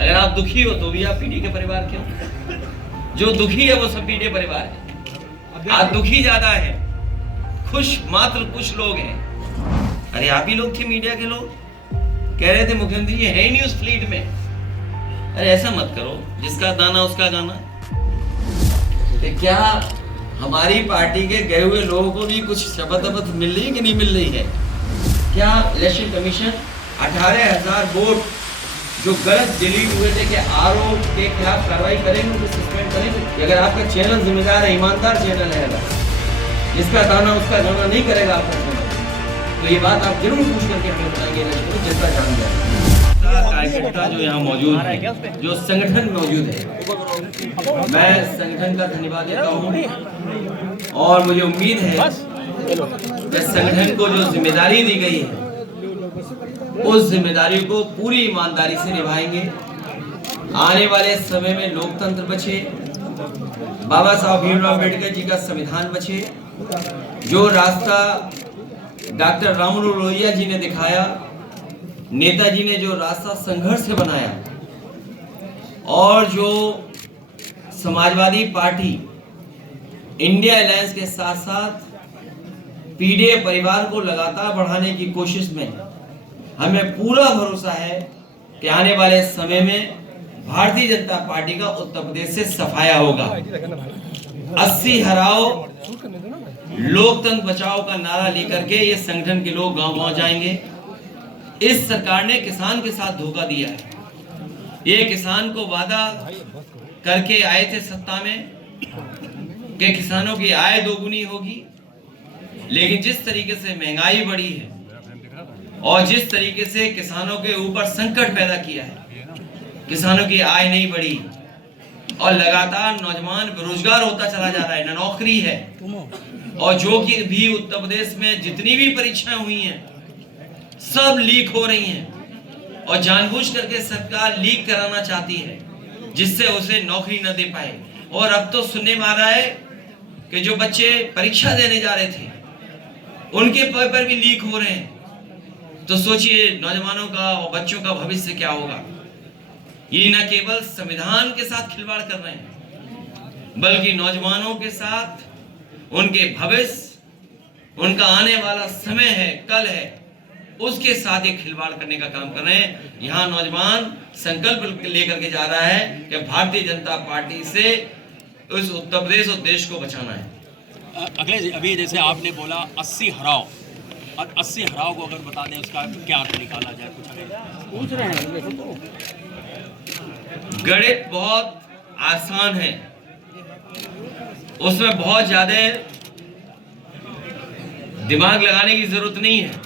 अगर आप दुखी हो तो भी आप पीढ़ी के परिवार के हो। जो दुखी है वो सब पीढ़ी परिवार है। आज दुखी ज्यादा है, खुश मात्र कुछ लोग हैं। अरे आप ही लोग थे मीडिया के लोग, कह रहे थे मुख्यमंत्री जी है ही नहीं उस फ्लीट में। अरे ऐसा मत करो, जिसका दाना उसका गाना। तो क्या हमारी पार्टी के गए हुए लोगों को भी कुछ शपथ मिल रही है कि नहीं मिल रही है? क्या इलेक्शन कमीशन 18,000 वोट जो गलत डिलीट हुए थे कि आरओ के खिलाफ कार्रवाई करेंगे, उनको सस्पेंड करेंगे? अगर आपका चैनल जिम्मेदार है, ईमानदार चैनल है, जिसका दाना उसका गाना नहीं करेगा आपका चैनल, तो ये बात आप जरूर पूछ करके हमें बताएंगे जिसका जान जाए। कार्यकर्ता जो यहाँ मौजूद है, जो संगठन मौजूद है, मैं संगठन का धन्यवाद देता हूँ और मुझे उम्मीद है कि संगठन को जो जिम्मेदारी दी गई है उस जिम्मेदारी को पूरी ईमानदारी से निभाएंगे। आने वाले समय में लोकतंत्र बचे, बाबा साहब भीमराव अम्बेडकर जी का संविधान बचे, जो रास्ता डॉक्टर राममनोहर लोहिया जी ने दिखाया, नेताजी ने जो रास्ता संघर्ष से बनाया, और जो समाजवादी पार्टी इंडिया अलायंस के साथ साथ पीडीए परिवार को लगातार बढ़ाने की कोशिश में हमें पूरा भरोसा है कि आने वाले समय में भारतीय जनता पार्टी का उत्तर प्रदेश से सफाया होगा। 80 हराओ लोकतंत्र बचाओ का नारा लेकर के ये संगठन के लोग गांव-गांव जाएंगे। इस सरकार ने किसान के साथ धोखा दिया है। ये किसान को वादा करके आए थे सत्ता में कि किसानों की आय दोगुनी होगी, लेकिन जिस तरीके से महंगाई बढ़ी है और जिस तरीके से किसानों के ऊपर संकट पैदा किया है, किसानों की आय नहीं बढ़ी और लगातार नौजवान बेरोजगार होता चला जा रहा है, न नौकरी है। और जो कि भी उत्तर प्रदेश में जितनी भी परीक्षाएं हुई हैं सब लीक हो रही हैं और जानबूझ करके सरकार लीक कराना चाहती है जिससे उसे नौकरी न दे पाए। और अब तो सुनने में आ रहा है कि जो बच्चे परीक्षा देने जा रहे थे उनके पेपर भी लीक हो रहे हैं। तो सोचिए नौजवानों का और बच्चों का भविष्य क्या होगा। ये न केवल संविधान के साथ खिलवाड़ कर रहे हैं बल्कि नौजवानों के साथ, उनके भविष्य, उनका आने वाला समय है, कल है, उसके साथ एक खिलवाड़ करने का काम कर रहे हैं। यहाँ नौजवान संकल्प लेकर के जा रहा है कि भारतीय जनता पार्टी से उस उत्तर प्रदेश और देश को बचाना है। अखिलेश, अभी जैसे आपने बोला 80 हराओ, और 80 हराओ को अगर बता दें उसका क्या अर्थ निकाला जाए, कुछ पूछ रहे हैं। गणित बहुत आसान है, उसमें बहुत ज्यादा दिमाग लगाने की जरूरत नहीं है।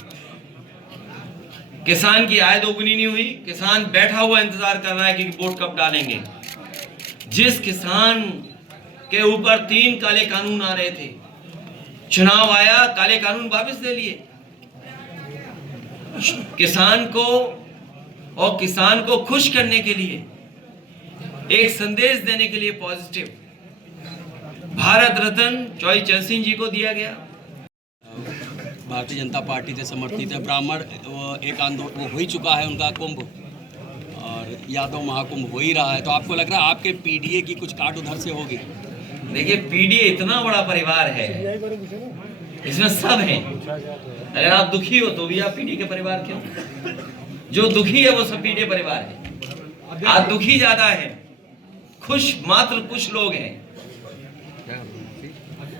किसान की आय दोगुनी नहीं हुई, किसान बैठा हुआ इंतजार कर रहा है कि वोट कब डालेंगे। जिस किसान के ऊपर 3 काले कानून आ रहे थे, चुनाव आया, काले कानून वापस ले लिए। किसान को और किसान को खुश करने के लिए, एक संदेश देने के लिए पॉजिटिव, भारत रत्न चौधरी चरण सिंह जी को दिया गया। भारतीय जनता पार्टी से समर्थित है ब्राह्मण, एक आंदोलन वो हो ही चुका है उनका कुंभ, और यादव महाकुंभ हो ही रहा है। तो आपको लग रहा है आपके पीडीए की कुछ काट उधर से होगी? देखिए, पीडीए इतना बड़ा परिवार है, इसमें सब हैं। अगर आप दुखी हो तो भी आप पीडीए के परिवार के हो। जो दुखी है वो सब पीडीए परिवार है। आज दुखी ज्यादा है, खुश मात्र कुछ लोग हैं।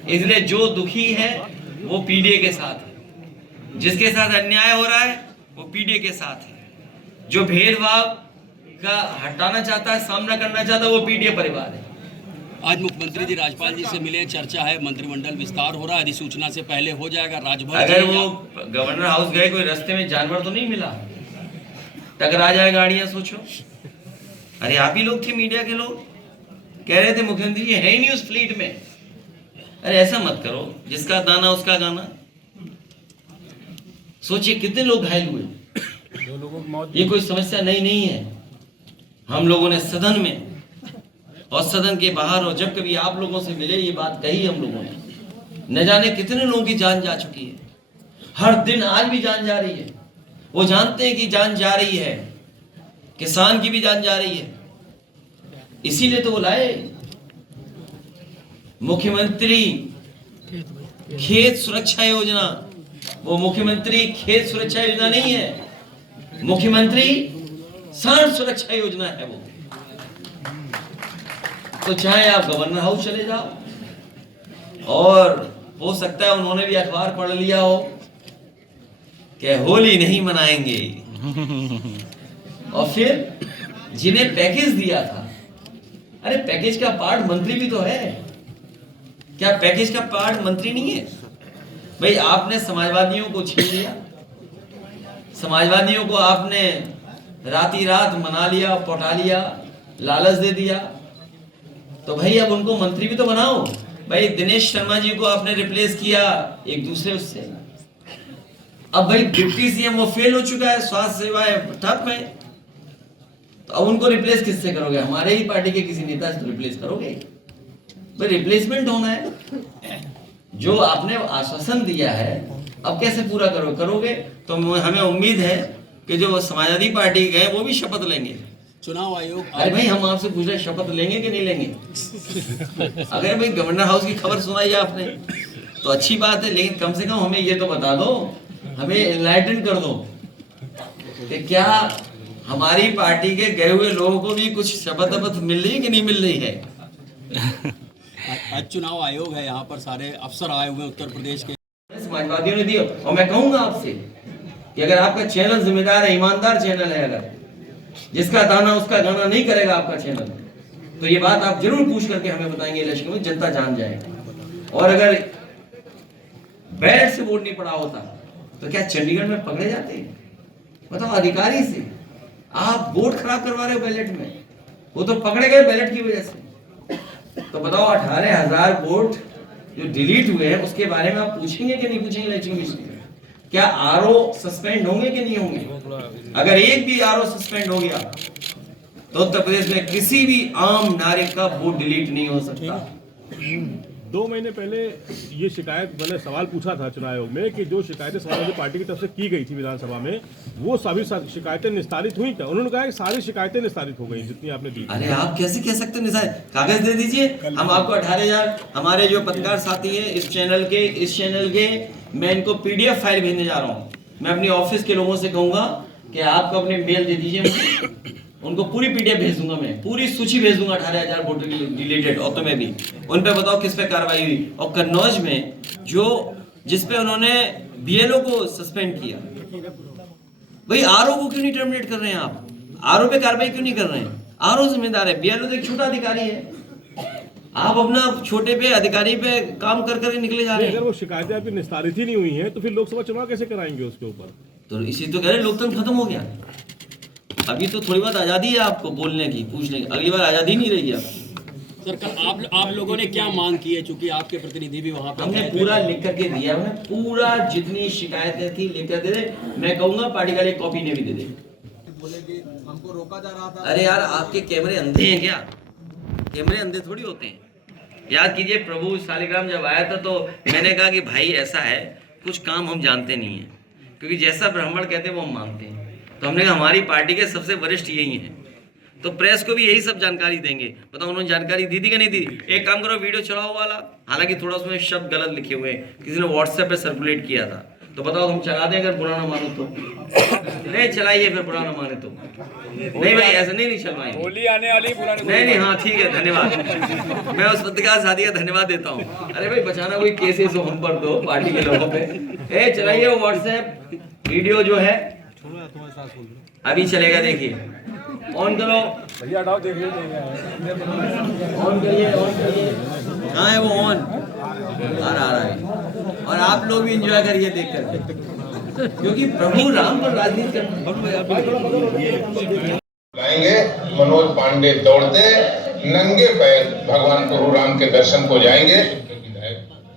इसलिए जो दुखी है वो पीडीए के साथ है, जिसके साथ अन्याय हो रहा है वो पीडीए के साथ है, जो भेदभाव का हटाना चाहता है, सामना करना चाहता है, वो पीडीए परिवार है। आज मुख्यमंत्री जी राज्यपाल जी से मिले, चर्चा है, मंत्रिमंडल विस्तार हो रहा है, अधिसूचना से पहले हो जाएगा। राजभर अगर वो गवर्नर हाउस गए, कोई रास्ते में जानवर तो नहीं मिला, टकरा जाए गाड़ियां, सोचो। अरे आप ही लोग थे मीडिया के लोग, कह रहे थे मुख्यमंत्री जी है ही नहीं उस फ्लीट में। अरे ऐसा मत करो, जिसका दाना उसका गाना। सोचिए कितने लोग घायल हुए। ये कोई समस्या नहीं है। हम लोगों ने सदन में और सदन के बाहर और जब कभी आप लोगों से मिले ये बात कही हम लोगों ने। न जाने कितने लोगों की जान जा चुकी है, हर दिन आज भी जान जा रही है। वो जानते हैं कि जान जा रही है किसान की भी जान जा रही है। इसीलिए तो वो लाए मुख्यमंत्री खेत सुरक्षा योजना। वो मुख्यमंत्री खेत सुरक्षा योजना नहीं है, मुख्यमंत्री सांड सुरक्षा योजना है वो। तो चाहे आप गवर्नर हाउस चले जाओ, और हो सकता है उन्होंने भी अखबार पढ़ लिया हो कि होली नहीं मनाएंगे, और फिर जिन्हें पैकेज दिया था, अरे पैकेज का पार्ट मंत्री भी तो है, क्या पैकेज का पार्ट मंत्री नहीं है? भाई आपने समाजवादियों को छीन लिया, समाजवादियों को आपने राती रात मना लिया, पटा लिया, लालच दे दिया, तो भाई अब उनको मंत्री भी तो बनाओ। भाई दिनेश शर्मा जी को आपने रिप्लेस किया एक दूसरे उससे। अब भाई डिप्टी सीएम वो फेल हो चुका है, स्वास्थ्य सेवाएं ठप है, तो अब उनको रिप्लेस किससे करोगे? हमारे ही पार्टी के किसी नेता से तो रिप्लेस करोगे। भाई रिप्लेसमेंट होना है। जो आपने आश्वासन दिया है अब कैसे पूरा करोगे? तो हमें उम्मीद है कि जो समाजवादी पार्टी गए वो भी शपथ लेंगे। चुनाव आयोग, अरे भाई हम आपसे पूछ रहे शपथ लेंगे कि नहीं लेंगे? अगर भाई गवर्नर हाउस की खबर सुनाई आपने तो अच्छी बात है, लेकिन कम से कम हमें ये तो बता दो, हमें एनलाइटन कर दो कि क्या हमारी पार्टी के गए हुए लोगों को भी कुछ शपथ मिल रही है कि नहीं मिल रही है? आज चुनाव आयोग है, यहाँ पर सारे अफसर आए हुए उत्तर प्रदेश के। समाजवादियों ने दिया, और मैं कहूंगा आपसे कि अगर आपका चैनल जिम्मेदार है, ईमानदार चैनल है, अगर जिसका दाना उसका गाना नहीं करेगा आपका चैनल, तो ये बात आप जरूर पूछ करके हमें बताएंगे इलेक्शन में, जनता जान जाएगी। और अगर बैलेट से वोट नहीं पड़ा होता तो क्या चंडीगढ़ में पकड़े जाते? बताओ, अधिकारी से आप वोट खराब करवा रहे हो बैलेट में, वो तो पकड़े गए बैलेट की वजह से। तो बताओ 18,000 वोट जो डिलीट हुए हैं उसके बारे में आप पूछेंगे कि नहीं पूछेंगे इलेक्शन कमीशन में? क्या आरओ सस्पेंड होंगे कि नहीं होंगे? अगर एक भी आरओ सस्पेंड हो गया तो उत्तर प्रदेश में किसी भी आम नागरिक का वोट डिलीट नहीं हो सकता। 2 महीने पहले ये शिकायत, मैंने सवाल पूछा था चुनाव आयोग में कि जो शिकायतें समाजवादी पार्टी की तरफ से की गई थी विधानसभा में, वो सभी शिकायतें निस्तारित हुई क्या? उन्होंने कहा कि सारी शिकायतें निस्तारित हो गई जितनी आपने दी। अरे आप कैसे कह सकते हैं निस्तारित? कागज दे दीजिए, हम आपको 18,000 हमारे जो पत्रकार साथी है इस चैनल के मैं इनको पीडीएफ फाइल भेजने जा रहा हूँ। मैं अपनी ऑफिस के लोगों से कहूंगा कि आपको अपने मेल दे दीजिए मुझे, उनको पूरी पीडीएफ भेज दूंगा, मैं पूरी सूची भेज दूंगा 18,000 वोटर की डिलीटेड, और तुम्हें भी उन पे बताओ किस पे कार्रवाई हुई। और कन्नौज में जो जिस पे उन्होंने बीएलओ को सस्पेंड किया, भाई आरओ को क्यों नहीं टर्मिनेट कर रहे हैं आप? आरओ पे कार्रवाई क्यों नहीं कर रहे हैं? आरओ जिम्मेदार है, बीएलओ तो एक छोटा अधिकारी है। आप अपना छोटे पे अधिकारी पे काम कर कर निकले जा रहे हैं। अगर वो शिकायतें आपकी निस्तारित ही नहीं हुई हैं तो फिर लोकसभा चुनाव कैसे कराएंगे उसके ऊपर? तो इसी तो कह रहे लोकतंत्र खत्म हो गया। अभी तो थोड़ी बहुत आजादी है आपको बोलने की, पूछने की, अगली बार आजादी नहीं रहेगी आपकी। सर कल आप लोगों ने क्या मांग की है, चूंकि आपके प्रतिनिधि भी वहाँ पे हमने पूरा लिख करके दिया, हमने पूरा जितनी शिकायतें थी लिख कर दे दे। मैं कहूंगा पार्टी का एक कॉपी ने भी दे दे। हमको रोका जा रहा था। अरे यार आपके कैमरे अंधे हैं क्या? कैमरे अंधे थोड़ी होते हैं। याद कीजिए प्रभु शालिग्राम जब आया था तो मैंने कहा कि भाई ऐसा है, कुछ काम हम जानते नहीं है, क्योंकि जैसा ब्राह्मण कहते हैं वो हम मानते हैं। तो हमने कहा हमारी पार्टी के सबसे वरिष्ठ यही हैं, तो प्रेस को भी यही सब जानकारी देंगे। बताओ उन्होंने जानकारी दी थी कि नहीं दी? एक काम करो, वीडियो चलाओ वाला, हालांकि थोड़ा उसमें शब्द गलत लिखे हुए हैं, किसी ने व्हाट्सएप पे सर्कुलेट किया था, तो बताओ हम चला दें अगर बुरा ना मानो तो? नहीं चलाइए, फिर बुरा ना माने तो नहीं भाई, ऐसा नहीं चलवाएंगे। होली आने वाली, बुरा नहीं हाँ ठीक है, धन्यवाद। मैं उस पत्रकार साथी का धन्यवाद देता हूँ। अरे भाई बचाना कोई केसेस हो हम पर दो पार्टी के लोगों पे। चलाइए वो व्हाट्सएप वीडियो जो है अभी चलेगा, देखिए ऑन करो भैया, हटाओ, देखिए ऑन करिए, कहाँ है वो? ऑन आ रहा है। और आप लोग भी एंजॉय करिए देख कर, क्योंकि प्रभु राम पर राजनीति लाएंगे। मनोज पांडे दौड़ते नंगे पैर भगवान प्रभु राम के दर्शन को जाएंगे।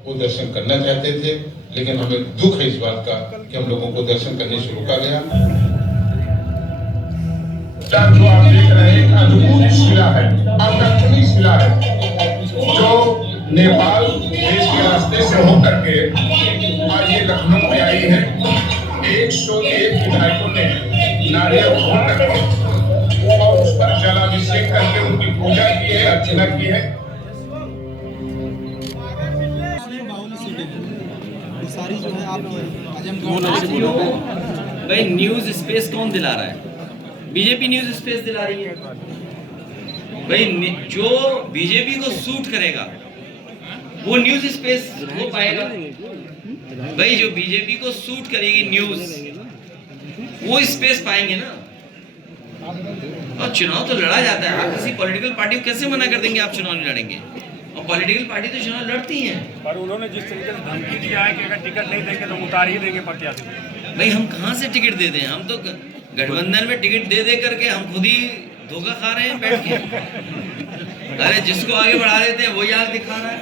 वो दर्शन करना चाहते थे, लेकिन हमें दुख है इस बात का कि हम लोगों को दर्शन करने से रोका गया। जो आप देख रहे हैं अद्भुत शिला है, अकथनीय शिला है, जो नेपाल देश के रास्ते से होकर के आज ये लखनऊ में आई है। 101 विधायकों ने नारियल फोड़ करके दक्षिणा की है। सारी जो है आपकी भाई न्यूज स्पेस कौन दिला रहा है? बीजेपी न्यूज स्पेस दिला रही है। भाई जो बीजेपी को सूट करेगा वो न्यूज स्पेस हो पाएगा। भाई जो बीजेपी को सूट करेगी न्यूज वो स्पेस पाएंगे ना। और चुनाव तो लड़ा जाता है। आप किसी पॉलिटिकल पार्टी को कैसे मना कर देंगे आप चुनाव नहीं लड़ेंगे? और पॉलिटिकल पार्टी तो चुनाव लड़ती हैं। पर उन्होंने जिस तरीके से धमकी दिया है कि अगर टिकट नहीं देंगे तो उतार ही देंगे प्रत्याशी। भाई हम कहाँ से टिकट दे दें? हम तो गठबंधन में टिकट दे दे करके हम खुद ही धोखा खा रहे हैं बैठ के। अरे जिसको आगे बढ़ा देते हैं वही आगे दिखा रहा है।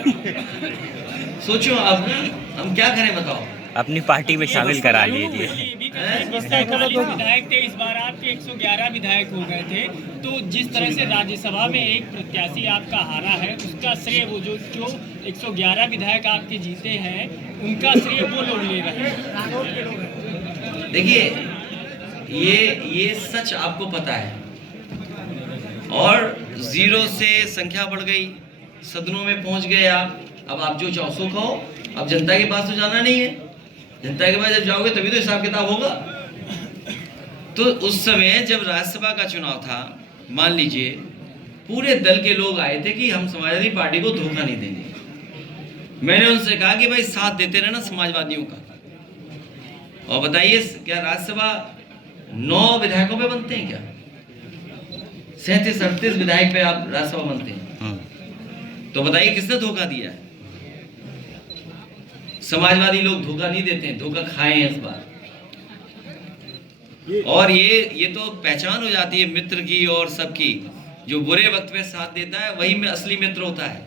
सोचो आप ना, हम क्या करें बताओ? अपनी पार्टी में शामिल करा लीजिए। 45 विधायक थे, इस बार आपके 111 विधायक हो गए थे। तो जिस तरह से राज्यसभा में एक प्रत्याशी आपका हारा है, उसका श्रेय वो जो 111 विधायक आपके जीते हैं उनका श्रेय वो लोग ले रहे हैं। देखिए ये सच आपको पता है। और 0 से संख्या बढ़ गई, सदनों में पहुंच गए आप। अब आप जो चाहो सो खाओ। अब जनता के पास तो जाना नहीं है। जनता के पास जब जाओगे तभी तो हिसाब किताब होगा। तो उस समय जब राज्यसभा का चुनाव था, मान लीजिए पूरे दल के लोग आए थे कि हम समाजवादी पार्टी को धोखा नहीं देंगे। मैंने उनसे कहा कि भाई साथ देते रहना समाजवादियों का। और बताइए क्या राज्यसभा 9 विधायकों पे बनते हैं क्या? 37-38 विधायक पे आप राज्यसभा बनते हैं। तो बताइए किसने धोखा दिया है? समाजवादी लोग धोखा नहीं देते हैं, धोखा खाए हैं इस बार। और ये तो पहचान हो जाती है मित्र की और सबकी। जो बुरे वक्त पे साथ देता है वही में असली मित्र होता है।